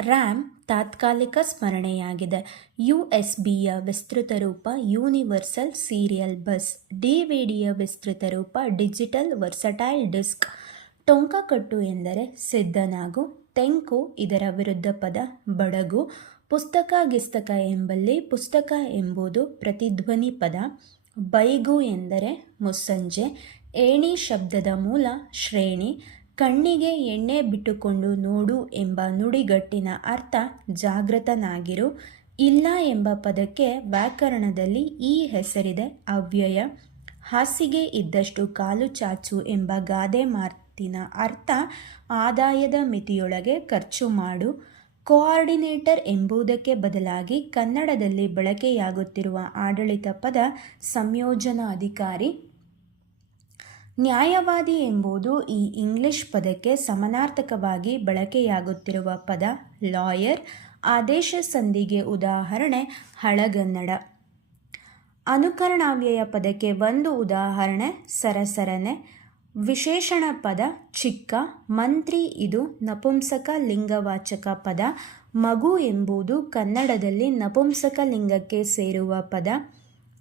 RAM ತಾತ್ಕಾಲಿಕ ಸ್ಮರಣೆಯಾಗಿದೆ. U S ಬಿಯ ವಿಸ್ತೃತ ರೂಪ ಯೂನಿವರ್ಸಲ್ ಸೀರಿಯಲ್ ಬಸ್, ಡಿವಿಡಿಯ ವಿಸ್ತೃತ ರೂಪ ಡಿಜಿಟಲ್ ವರ್ಸಟೈಲ್ ಡಿಸ್ಕ್. ಟೊಂಕಕಟ್ಟು ಎಂದರೆ ಸಿದ್ಧನಾಗು ತೆಂಕು ಇದರ ವಿರುದ್ಧ ಪದ, ಬಡಗು. ಪುಸ್ತಕ ಗಿಸ್ತಕ ಎಂಬಲ್ಲಿ ಪುಸ್ತಕ ಎಂಬುದು ಪ್ರತಿಧ್ವನಿ ಪದ. ಬೈಗು ಎಂದರೆ ಮುಸ್ಸಂಜೆ. ಏಣಿ ಶಬ್ದದ ಮೂಲ ಶ್ರೇಣಿ. ಕಣ್ಣಿಗೆ ಎಣ್ಣೆ ಬಿಟ್ಟುಕೊಂಡು ನೋಡು ಎಂಬ ನುಡಿಗಟ್ಟಿನ ಅರ್ಥ ಜಾಗೃತನಾಗಿರು. ಇಲ್ಲ ಎಂಬ ಪದಕ್ಕೆ ವ್ಯಾಕರಣದಲ್ಲಿ ಈ ಹೆಸರಿದೆ ಅವ್ಯಯ. ಹಾಸಿಗೆ ಇದ್ದಷ್ಟು ಕಾಲು ಚಾಚು ಎಂಬ ಗಾದೆ ಮಾತಿನ ಅರ್ಥ ಆದಾಯದ ಮಿತಿಯೊಳಗೆ ಖರ್ಚು ಮಾಡು. ಕೋಆರ್ಡಿನೇಟರ್ ಎಂಬುದಕ್ಕೆ ಬದಲಾಗಿ ಕನ್ನಡದಲ್ಲಿ ಬಳಕೆಯಾಗುತ್ತಿರುವ ಆಡಳಿತ ಪದ ಸಂಯೋಜನಾಧಿಕಾರಿ. ನ್ಯಾಯವಾದಿ ಎಂಬುದು ಈ ಇಂಗ್ಲಿಷ್ ಪದಕ್ಕೆ ಸಮನಾರ್ಥಕವಾಗಿ ಬಳಕೆಯಾಗುತ್ತಿರುವ ಪದ, ಲಾಯರ್, ಆದೇಶ ಸಂಧಿಗೆ ಉದಾಹರಣೆ, ಹಳಗನ್ನಡ. ಅನುಕರಣಾವ್ಯಯ ಪದಕ್ಕೆ ಒಂದು ಉದಾಹರಣೆ, ಸರಸರನೆ. ವಿಶೇಷಣ ಪದ, ಚಿಕ್ಕ. ಮಂತ್ರಿ, ಇದು ನಪುಂಸಕ ಲಿಂಗವಾಚಕ ಪದ. ಮಗು ಎಂಬುದು ಕನ್ನಡದಲ್ಲಿ ನಪುಂಸಕ ಲಿಂಗಕ್ಕೆ ಸೇರುವ ಪದ.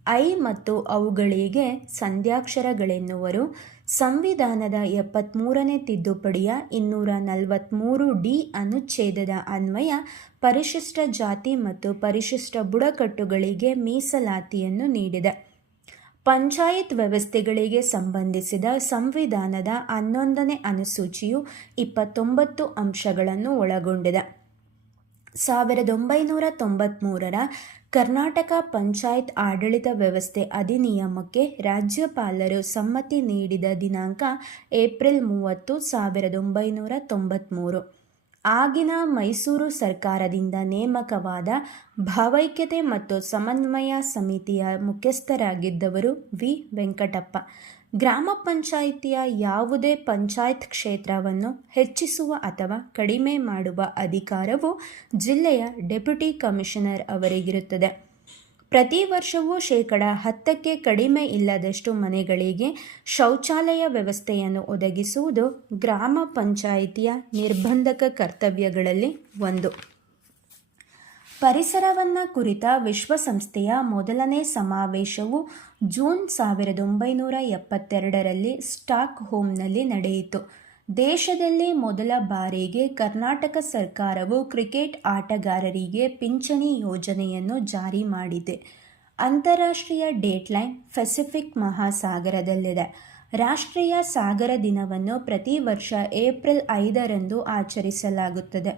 ಐ ಮತ್ತು ಅವುಗಳಿಗೆ ಸಂಧ್ಯಾಕ್ಷರಗಳೆನ್ನುವರು. ಸಂವಿಧಾನದ ಎಪ್ಪತ್ತ್ಮೂರನೇ ತಿದ್ದುಪಡಿಯ ಇನ್ನೂರ ನಲವತ್ತ್ಮೂರು ಡಿ ಅನುಚ್ಛೇದದ ಅನ್ವಯ ಪರಿಶಿಷ್ಟ ಜಾತಿ ಮತ್ತು ಪರಿಶಿಷ್ಟ ಬುಡಕಟ್ಟುಗಳಿಗೆ ಮೀಸಲಾತಿಯನ್ನು ನೀಡಿದೆ. ಪಂಚಾಯತ್ ವ್ಯವಸ್ಥೆಗಳಿಗೆ ಸಂಬಂಧಿಸಿದ ಸಂವಿಧಾನದ ಹನ್ನೊಂದನೇ ಅನುಸೂಚಿಯು ಇಪ್ಪತ್ತೊಂಬತ್ತು ಅಂಶಗಳನ್ನು ಒಳಗೊಂಡಿದೆ. ಸಾವಿರದ ಒಂಬೈನೂರ ತೊಂಬತ್ತ್ಮೂರರ ಕರ್ನಾಟಕ ಪಂಚಾಯತ್ ಆಡಳಿತ ವ್ಯವಸ್ಥೆ ಅಧಿನಿಯಮಕ್ಕೆ ರಾಜ್ಯಪಾಲರು ಸಮ್ಮತಿ ನೀಡಿದ ದಿನಾಂಕ ಏಪ್ರಿಲ್ ಮೂವತ್ತು, ಸಾವಿರದ ಒಂಬೈನೂರ ತೊಂಬತ್ತ್ಮೂರು ಆಗಿನ ಮೈಸೂರು ಸರ್ಕಾರದಿಂದ ನೇಮಕವಾದ ಭಾವೈಕ್ಯತೆ ಮತ್ತು ಸಮನ್ವಯ ಸಮಿತಿಯ ಮುಖ್ಯಸ್ಥರಾಗಿದ್ದವರು ವಿ ವೆಂಕಟಪ್ಪ. ಗ್ರಾಮ ಪಂಚಾಯಿತಿಯ ಯಾವುದೇ ಪಂಚಾಯತ್ ಕ್ಷೇತ್ರವನ್ನು ಹೆಚ್ಚಿಸುವ ಅಥವಾ ಕಡಿಮೆ ಮಾಡುವ ಅಧಿಕಾರವು ಜಿಲ್ಲೆಯ ಡೆಪ್ಯುಟಿ ಕಮಿಷನರ್ ಅವರಿಗಿರುತ್ತದೆ. ಪ್ರತಿ ವರ್ಷವೂ ಶೇಕಡ ಹತ್ತಕ್ಕೆ ಕಡಿಮೆ ಇಲ್ಲದಷ್ಟು ಮನೆಗಳಿಗೆ ಶೌಚಾಲಯ ವ್ಯವಸ್ಥೆಯನ್ನು ಒದಗಿಸುವುದು ಗ್ರಾಮ ಪಂಚಾಯಿತಿಯ ನಿರ್ಬಂಧಕ ಕರ್ತವ್ಯಗಳಲ್ಲಿ ಒಂದು. ಪರಿಸರವನ್ನು ಕುರಿತ ವಿಶ್ವಸಂಸ್ಥೆಯ ಮೊದಲನೇ ಸಮಾವೇಶವು ಜೂನ್ ಸಾವಿರದ ಒಂಬೈನೂರ ಎಪ್ಪತ್ತೆರಡರಲ್ಲಿ ಸ್ಟಾಕ್ ಹೋಮ್ನಲ್ಲಿ ನಡೆಯಿತು. ದೇಶದಲ್ಲಿ ಮೊದಲ ಬಾರಿಗೆ ಕರ್ನಾಟಕ ಸರ್ಕಾರವು ಕ್ರಿಕೆಟ್ ಆಟಗಾರರಿಗೆ ಪಿಂಚಣಿ ಯೋಜನೆಯನ್ನು ಜಾರಿ ಮಾಡಿದೆ. ಅಂತಾರಾಷ್ಟ್ರೀಯ ಡೇಟ್ಲೈನ್ ಪೆಸಿಫಿಕ್ ಮಹಾಸಾಗರದಲ್ಲಿದೆ. ರಾಷ್ಟ್ರೀಯ ಸಾಗರ ದಿನವನ್ನು ಪ್ರತಿ ವರ್ಷ ಏಪ್ರಿಲ್ ಐದರಂದು ಆಚರಿಸಲಾಗುತ್ತದೆ.